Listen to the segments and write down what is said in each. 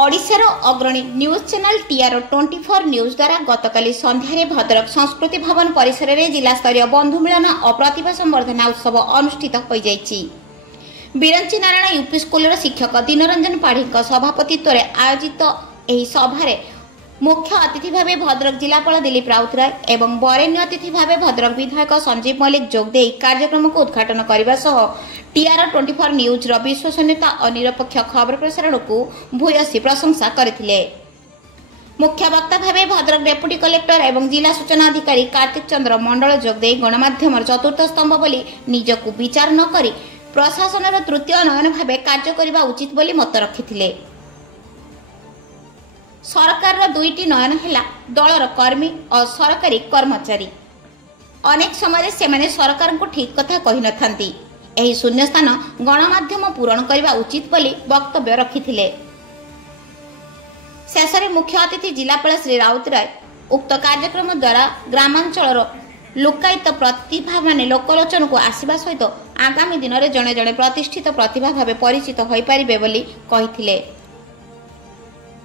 ओडिशार अग्रणी news channel TR24 news द्वारा गतकाली संध्यारे भद्रक संस्कृति भवन परिसर में जिला स्तरीय बंधु मिलन और प्रतिभा संवर्धना उत्सव अनुष्ठित हो जाइछि। बिरंची नारायण यूपी स्कूल शिक्षक दिनरंजन पाढ़ी सभापतित्व में आयोजित यह सभारे मुख्य अतिथि भाव भद्रक जिलापाल दिलीप राउतराय एवं वरेण्य अतिथि भाव भद्रक विधायक संजीव मल्लिक जोगदे कार्यक्रम को उद्घाटन करने सह TR24 न्यूज विश्वसनीयता और निरपेक्ष खबर प्रसारण को भूयसी प्रशंसा करथिले। मुख्य वक्ता भाव भद्रक डेप्यूटी कलेक्टर एवं जिला सूचना अधिकारी कार्तिक चंद्र मंडल जोगदे गणमाध्यम चतुर्थ स्तंभ बोली निजकू विचार न करी प्रशासन तृतीय नयन भाव कार्य करने उचित बोली मत रखिथिले। सरकार दुईटी नयन है दलर कर्मी और सरकारी कर्मचारी। अनेक समय से सरकार को ठीक कथा कही नथांती। एही शून्य स्थान गणमाध्यम पूरण करने उचित बोली वक्तव्य रखिथिले। शेषे मुख्य अतिथि जिलापाल श्री राउतराय उक्त कार्यक्रम द्वारा ग्रामांचल लोकायत प्रतिभा माने लोकलोचन को आसवा सहित आगामी दिन में जड़े जड़े प्रतिष्ठित प्रतिभा भाव परिचित हो पारे बोली कहिथिले।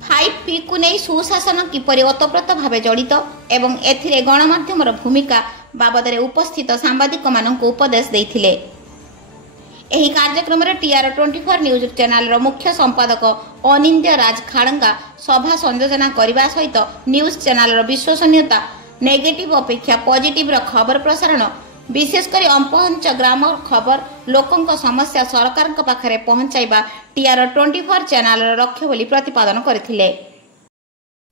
5P को नहीं सुशासन किपरि ओतप्रोत भाव जड़ित एवं एथिरे गणमाध्यम भूमिका बाबद उपस्थित सांबादिक मानक उपदेश देथिले। एही कार्यक्रम में TR24 न्यूज चैनल मुख्य संपादक अनिंद्य राज खाड़ंगा सभा संयोजना करने सहित न्यूज चैनल विश्वसनीयता नेगेटिव अपेक्षा पॉजिटिव खबर प्रसारण विशेषकर अंपहंच ग्राम खबर लोकों समस्या सरकार पाखरे पहुंचाइबा TR24 चैनल लक्ष्य बोली प्रतिपादन करथिले।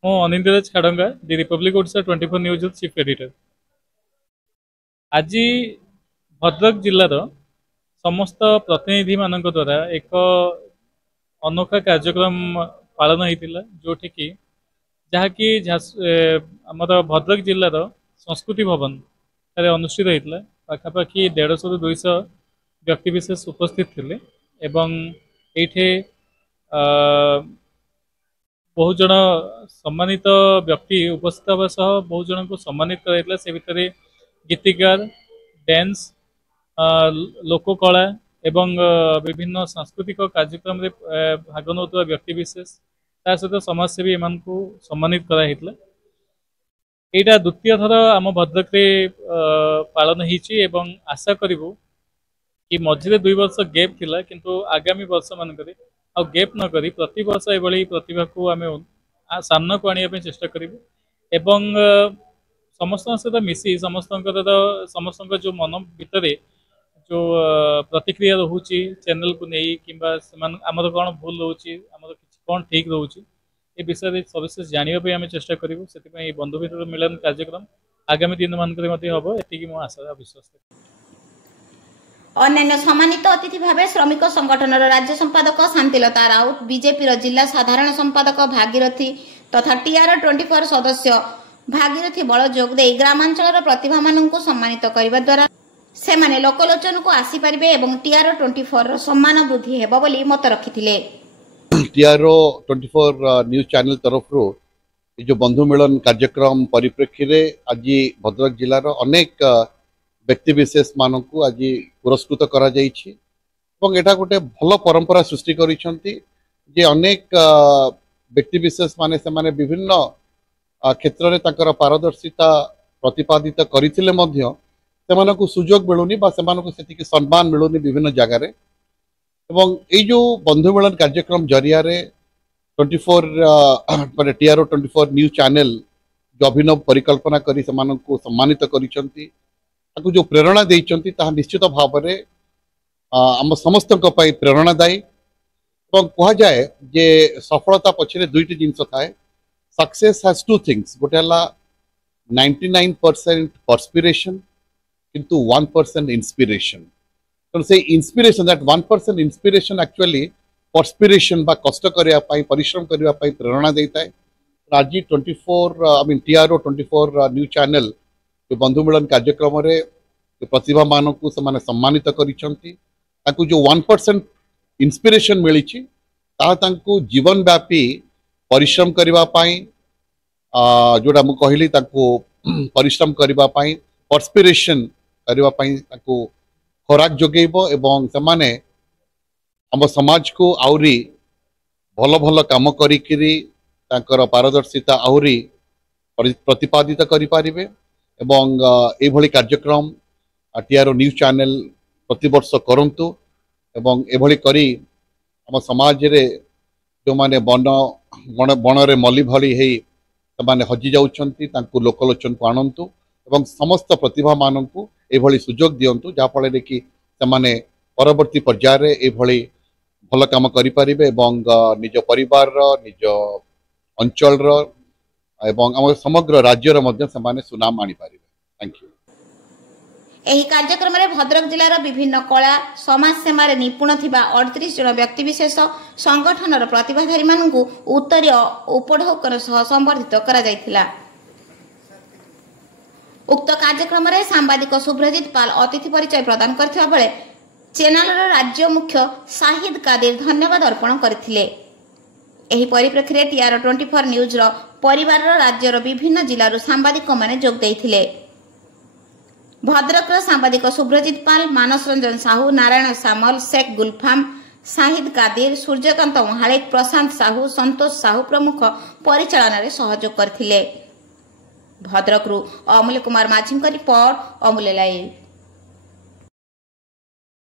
Anindya Raj Khadanga the Republic Odisha 24 news chief editor. आज भद्रक जिलार समस्त प्रतिनिधि मान द्वारा एक अनोखा कार्यक्रम पालन होता जोटि कि जहाँकि आमर भद्रक जिलार संस्कृति भवन अनुष्ठित होता पाखापाखि 150 ରୁ 200 व्यक्तिविशेष उपस्थित थे एवं ये बहुत जन सम्मानित व्यक्ति उपस्थित होगा सह बहुत जन को सम्मानित कराइला। से भितर गीतिकार डांस लोककला एवं विभिन्न सांस्कृतिक कार्यक्रम रे भाग नौथुवा व्यक्तिविशेष ता सहित समाजसेवी एमान को सम्मानित कराइला। एटा द्वितीय थर आम भद्रक रे पालन होइछि एवं आशा करिवु कि मझिरे 2 वर्ष गैप थिला किंतु आगामी वर्ष मानकरे आ गैप न करी प्रति वर्ष एभली प्रतिभा को आमे सामना को आनिया पे चेष्टा करिवु एवं समस्त सहित मिसी समस्त जो मन भितरे जो प्रतिक्रिया रोचे चैनल को नहीं किंबा आमर कौन भूल रोचे आमर कौन ठीक रोचे ए विषय सविशेष जानापी आम चेष्टा करूँ से बंधु मिलन कार्यक्रम आगामी दिन मानक हम एति मो आशा विश्वास। अन्य सम्मानित अतिथि भाव श्रमिक संगठन राज्य संपादक शांतिलता राउत बीजेपी जिला साधारण संपादक भागीरथी तथा TR24 सदस्य भागीरथी बल जोगदे ग्रामांचल प्रतिभा मानक सम्मानित करने द्वारा से माने लोकलोचन को आसी पारिबे एवं TR24 सम्मान वृद्धि हेबो बोली मत रखिथिले। TR24 न्यूज चैनल तरफ जो बंधु मिलन कार्यक्रम परिप्रेक्षी रे आज भद्रक जिलार अनेक व्यक्तिविशेष मानक आज पुरस्कृत करा जाइछि एवं एटा गोटे भल परंपरा सृष्टि करिसंती जे अनेक व्यक्तिविशेष माने से माने विभिन्न क्षेत्र में ताकर पारदर्शिता प्रतिपादित करथिले मध्य सेमानकु सुजोग मिलूनी सेमानकु सेतिकी सम्मान मिलूनी विभिन्न जगार एवं ये जो बंधु मिलन कार्यक्रम जरिया TR24 न्यूज चैनल जो अभिनव परिकल्पना करी सेमानकु सम्मानित करिसंती ताकु जो प्रेरणा देइचंती ताहा निश्चित भाव में आम समस्त प्रेरणादायी एवं कह जाए जे सफलता पछरे दुईटी जिनस थाए। सक्सेस हैज टू थिंग्स गोटे 99% परस्पिरेशन किंतु 1% इंस्पिरेशन। तो से inspiration that 1% inspiration actually perspiration बा कष्ट करिया पाई परिश्रम करिया पाई प्रेरणा देता है। आज TR24 न्यूज चैनल जो बंधु मिलन कार्यक्रम रे प्रतिभा मानक को से सम्मानित करिसंती ताकू जो 1% इंस्पिरेशन मिली ता तांकू जीवन व्यापी परिश्रम करिवा पाई जोड़ा मु कहली ताकू परिश्रम करिवा पाई परस्पिरेशन करिवा पाई ताकू खोराक जोगेइबो एवं समाने हम समाज को आउरी भल भल काम करिकिरी तांकर पारदर्शिता आहुरी प्रतिपादित करिपारिबे एवं एभली कार्यक्रम टीआरओ न्यूज चैनल प्रतिवर्ष करंतु एवं एभली करी आम समाज रे जो माने बन रे मली भली हे माने हजि जाउछंती तांकु लोकलोचन को आनंतु एवं समस्त प्रतिभा माननकु एभली सुजोग दियंतु जा फळे कि समाने परवर्ती पर्याय रे एभली भल काम करि परिबे एवं निज परिवार रो निज अंचल रो एवं हम समग्र राज्य रो मध्य समाने सुनाम आनी परिबे। Thank you. ଏହି କାର୍ଯ୍ୟକ୍ରମରେ ଭଦ୍ରକ ଜିଲ୍ଲାର ବିଭିନ୍ନ କଳା ସମାଜ ସେବାରେ ନିପୁଣ ଥିବା 38 ଜଣ ବ୍ୟକ୍ତିବିଶେଷ ସଂଗଠନର ପ୍ରତିଭାଧାରୀମାନଙ୍କୁ ଉତ୍ତରୀୟ ଉପଢୌକନ ସହ ସମ୍ବର୍ଦ୍ଧିତ କରାଯାଇଥିଲା। ଉକ୍ତ କାର୍ଯ୍ୟକ୍ରମରେ ସାମ୍ବାଦିକ ସୁବ୍ରଜିତ ପାଲ ଅତିଥି ପରିଚୟ ପ୍ରଦାନ କରିଥିବା ବେଳେ ଚ୍ୟାନେଲର ରାଜ୍ୟ ମୁଖ୍ୟ ସାହିଦ କାଦିର ଧନ୍ୟବାଦ ଅର୍ପଣ କରିଥିଲେ। ଏହି ପରିପ୍ରେକ୍ଷୀରେ ଟିଆର 24 ନ୍ୟୁଜର ପରିବାରର ରାଜ୍ୟର ବିଭିନ୍ନ ଜିଲ୍ଲାରୁ ସାମ୍ବାଦିକମାନେ ଯୋଗ ଦେଇଥିଲେ। ଭଦ୍ରକର ସାମ୍ବାଦିକ ସୁବ୍ରଜିତ ପାଲ, ମାନସ ରଞ୍ଜନ ସାହୁ, ନାରାୟଣ ସାମଲ, ଶେଖ ଗୁଲଫାମ, ସାହିଦ କାଦିର, ସୂର୍ଯ୍ୟକାନ୍ତ ମହାଳିକ, ପ୍ରଶାନ୍ତ ସାହୁ, ସନ୍ତୋଷ ସାହୁ ପ୍ରମୁଖ ପରିଚାଳନାରେ ସହଯୋଗ କରିଥିଲେ। ଭଦ୍ରକରୁ ଅମୂଲ୍ୟ କୁମାର ମାଝୀଙ୍କ ରିପୋର୍ଟ, ଅମୂଲ୍ୟ ଲାଇଭ।